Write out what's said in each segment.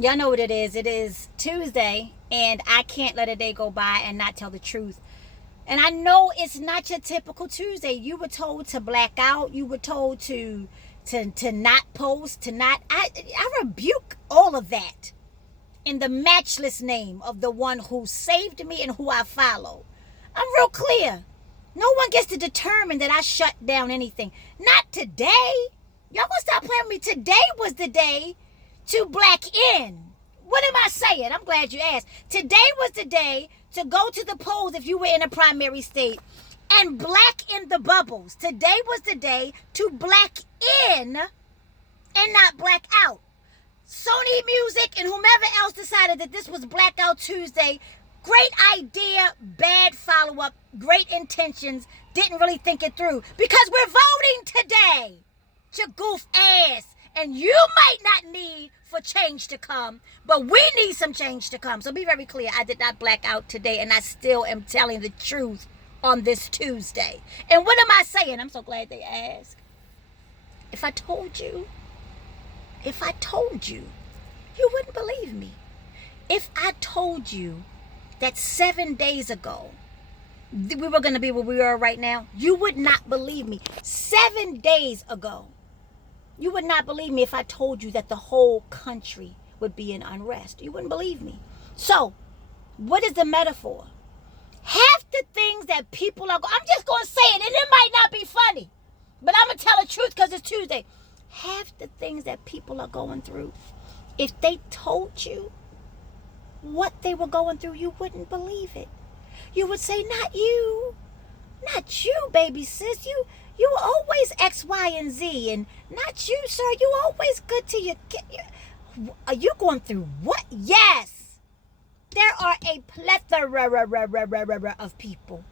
Y'all know what it is. It is Tuesday, and I can't let a day go by and not tell the truth. And I know it's not your typical Tuesday. You were told to black out. You were told to not post, to not. I rebuke all of that in the matchless name of the one who saved me and who I follow. I'm real clear. No one gets to determine that I shut down anything. Not today. Y'all gonna stop playing with me. Today was the day to black in. What am I saying? I'm glad you asked. Today was the day to go to the polls if you were in a primary state and black in the bubbles. Today was the day to black in and not black out. Sony Music and whomever else decided that this was Blackout Tuesday, great idea, bad follow-up, great intentions, didn't really think it through. Because we're voting today to goof ass. And you might not need for change to come, but we need some change to come. So be very clear, I did not black out today, and I still am telling the truth on this Tuesday. And what am I saying? I'm so glad they asked. If I told you, you wouldn't believe me. If I told you that 7 days ago, we were going to be where we are right now, you would not believe me. 7 days ago. You would not believe me if I told you that the whole country would be in unrest. You wouldn't believe me. So, what is the metaphor? Half the things that people are, I'm just going to say it, and it might not be funny, but I'm going to tell the truth because it's Tuesday. Half the things that people are going through, if they told you what they were going through, you wouldn't believe it. You would say, not you, baby sis. You were always X, Y, and Z, and not you, sir. You always good to your kid. Are you going through what? Yes. There are a plethora of people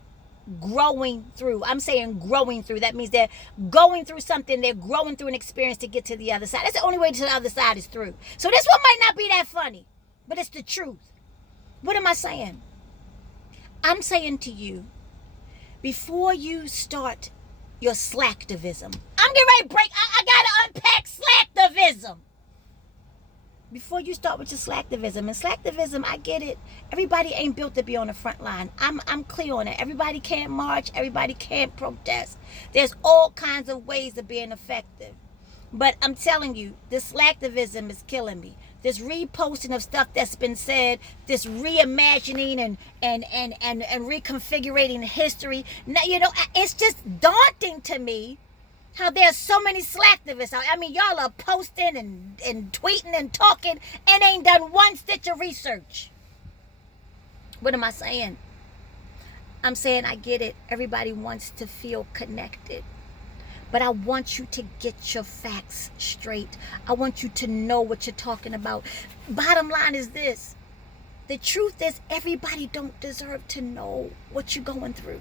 growing through. I'm saying growing through. That means they're going through something. They're growing through an experience to get to the other side. That's the only way to the other side is through. So this one might not be that funny, but it's the truth. What am I saying? I'm saying to you, before you start your slacktivism. I'm getting ready to break. I gotta unpack slacktivism. Before you start with your slacktivism. And slacktivism, I get it. Everybody ain't built to be on the front line. I'm clear on it. Everybody can't march. Everybody can't protest. There's all kinds of ways of being effective. But I'm telling you, this slacktivism is killing me. This reposting of stuff that's been said, this reimagining and reconfiguring history. Now, it's just daunting to me how there's so many slacktivists out. I mean, y'all are posting and tweeting and talking and ain't done one stitch of research. What am I saying? I'm saying I get it. Everybody wants to feel connected. But I want you to get your facts straight. I want you to know what you're talking about. Bottom line is this. The truth is everybody don't deserve to know what you're going through.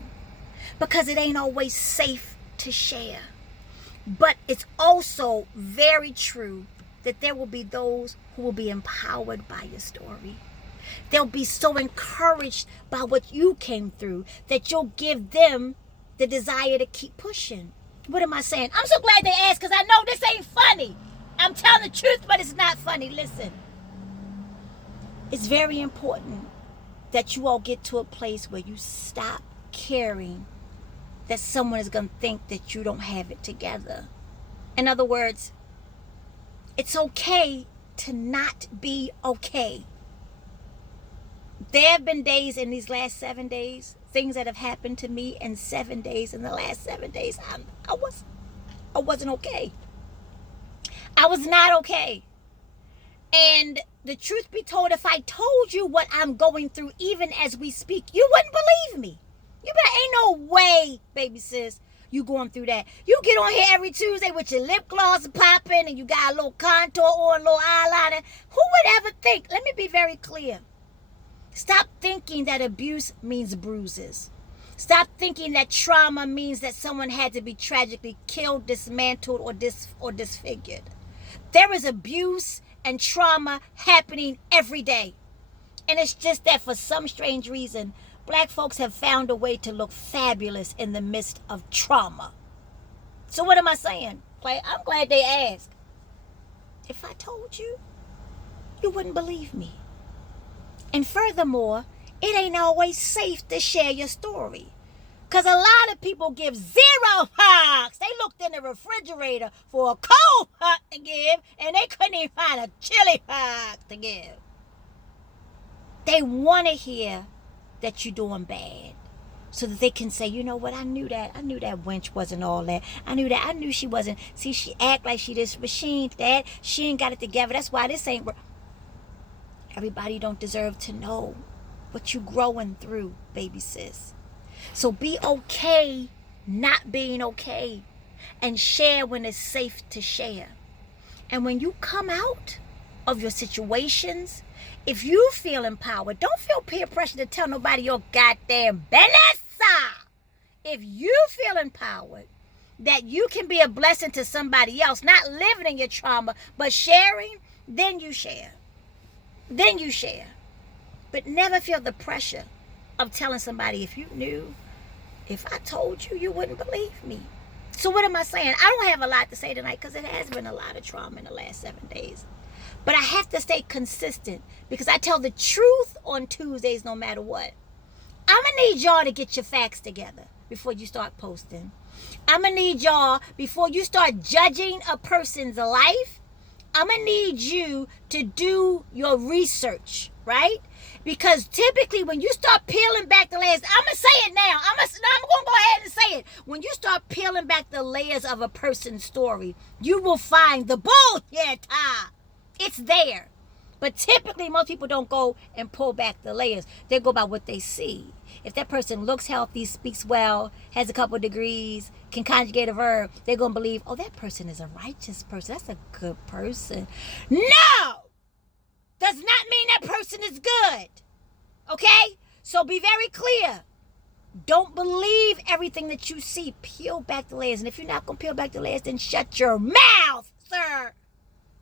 Because it ain't always safe to share. But it's also very true that there will be those who will be empowered by your story. They'll be so encouraged by what you came through that you'll give them the desire to keep pushing. What am I saying? I'm so glad they asked because I know this ain't funny. I'm telling the truth, but it's not funny. Listen. It's very important that you all get to a place where you stop caring that someone is going to think that you don't have it together. In other words, it's okay to not be okay. There have been days in these last 7 days, things that have happened to me in 7 days, in the last 7 days, I wasn't okay. I was not okay. And the truth be told, if I told you what I'm going through, even as we speak, you wouldn't believe me. You better, ain't no way, baby sis, you going through that. You get on here every Tuesday with your lip gloss popping and you got a little contour on, a little eyeliner. Who would ever think? Let me be very clear. Stop thinking that abuse means bruises. Stop thinking that trauma means that someone had to be tragically killed, dismantled, or disfigured. There is abuse and trauma happening every day. And it's just that for some strange reason, Black folks have found a way to look fabulous in the midst of trauma. So what am I saying? I'm glad they asked. If I told you, you wouldn't believe me. And furthermore, it ain't always safe to share your story. Because a lot of people give 0 fucks. They looked in the refrigerator for a cold fuck to give, and they couldn't even find a chili fuck to give. They want to hear that you're doing bad, so that they can say, you know what, I knew that wench wasn't all that. I knew she wasn't. See, she act like she this, but she ain't that. She ain't got it together. That's why this ain't. Everybody don't deserve to know what you growing through, baby sis. So be okay not being okay, and share when it's safe to share. And when you come out of your situations, if you feel empowered, don't feel peer pressure to tell nobody your goddamn business. If you feel empowered that you can be a blessing to somebody else, not living in your trauma, but sharing, then you share. Then you share. But never feel the pressure of telling somebody, if you knew, if I told you, you wouldn't believe me. So what am I saying? I don't have a lot to say tonight because it has been a lot of trauma in the last 7 days. But I have to stay consistent because I tell the truth on Tuesdays no matter what. I'm going to need y'all to get your facts together before you start posting. I'm going to need y'all, before you start judging a person's life, I'm going to need you to do your research, right? Because typically when you start peeling back the layers, I'm going to say it now. I'm going to go ahead and say it. When you start peeling back the layers of a person's story, you will find the bullshit. It's there. But typically most people don't go and pull back the layers. They go by what they see. If that person looks healthy, speaks well, has a couple degrees, can conjugate a verb, they're going to believe, oh, that person is a righteous person. That's a good person. No! Does not mean that person is good. Okay? So be very clear. Don't believe everything that you see. Peel back the layers. And if you're not going to peel back the layers, then shut your mouth, sir.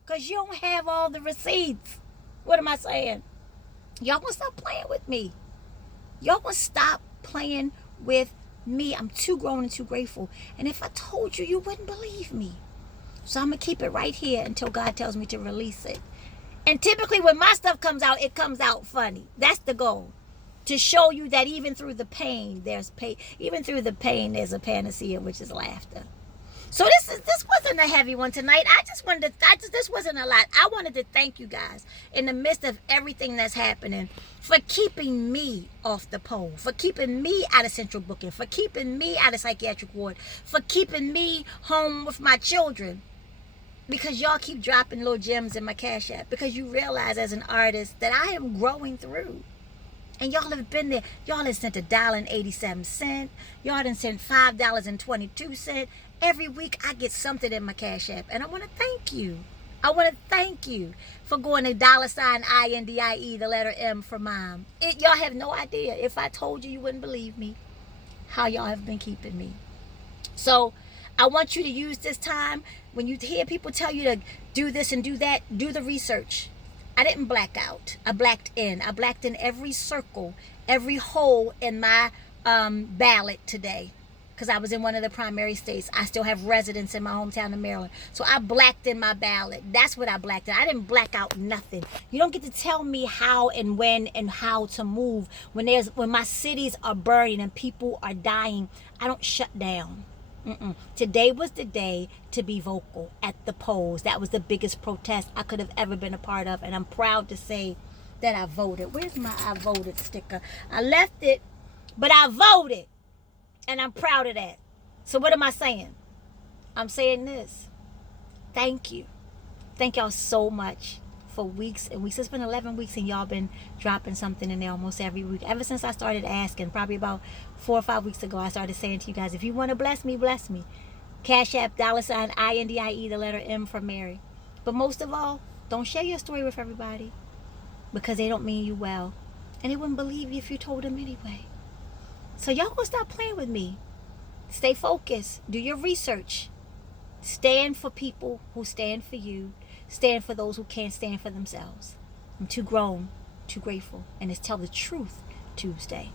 Because you don't have all the receipts. What am I saying? Y'all gonna stop playing with me. Y'all gonna stop playing with me. I'm too grown and too grateful. And if I told you, you wouldn't believe me. So I'm gonna keep it right here until God tells me to release it. And typically when my stuff comes out, it comes out funny. That's the goal. To show you that even through the pain, there's pain. Even through the pain, there's a panacea, which is laughter. So this wasn't a heavy one tonight. This wasn't a lot. I wanted to thank you guys in the midst of everything that's happening for keeping me off the pole, for keeping me out of central booking, for keeping me out of psychiatric ward, for keeping me home with my children. Because y'all keep dropping little gems in my Cash App. Because you realize as an artist that I am growing through. And y'all have been there. Y'all have sent $1.87. Y'all done sent $5.22. Every week I get something in my Cash App. And I want to thank you. I want to thank you for going to $INDIE, the letter M for mom. Y'all have no idea. If I told you, you wouldn't believe me. How y'all have been keeping me. So I want you to use this time. When you hear people tell you to do this and do that, do the research. I didn't black out. I blacked in. I blacked in every circle, every hole in my ballot today. Because I was in one of the primary states. I still have residence in my hometown of Maryland. So I blacked in my ballot. That's what I blacked in. I didn't black out nothing. You don't get to tell me how and when and how to move. When my cities are burning and people are dying, I don't shut down. Today was the day to be vocal at the polls. That was the biggest protest I could have ever been a part of. And I'm proud to say that I voted. Where's my I voted sticker? I left it, but I voted. And I'm proud of that. So what am I saying? I'm saying this. Thank you. Thank y'all so much for weeks and weeks. It's been 11 weeks and y'all been dropping something in there almost every week. Ever since I started asking, probably about 4 or 5 weeks ago, I started saying to you guys, if you want to bless me, bless me. Cash App, $INDIE, the letter M for Mary. But most of all, don't share your story with everybody because they don't mean you well. And they wouldn't believe you if you told them anyway. So y'all gonna stop playing with me. Stay focused. Do your research. Stand for people who stand for you. Stand for those who can't stand for themselves. I'm too grown, too grateful. And it's Tell the Truth Tuesday.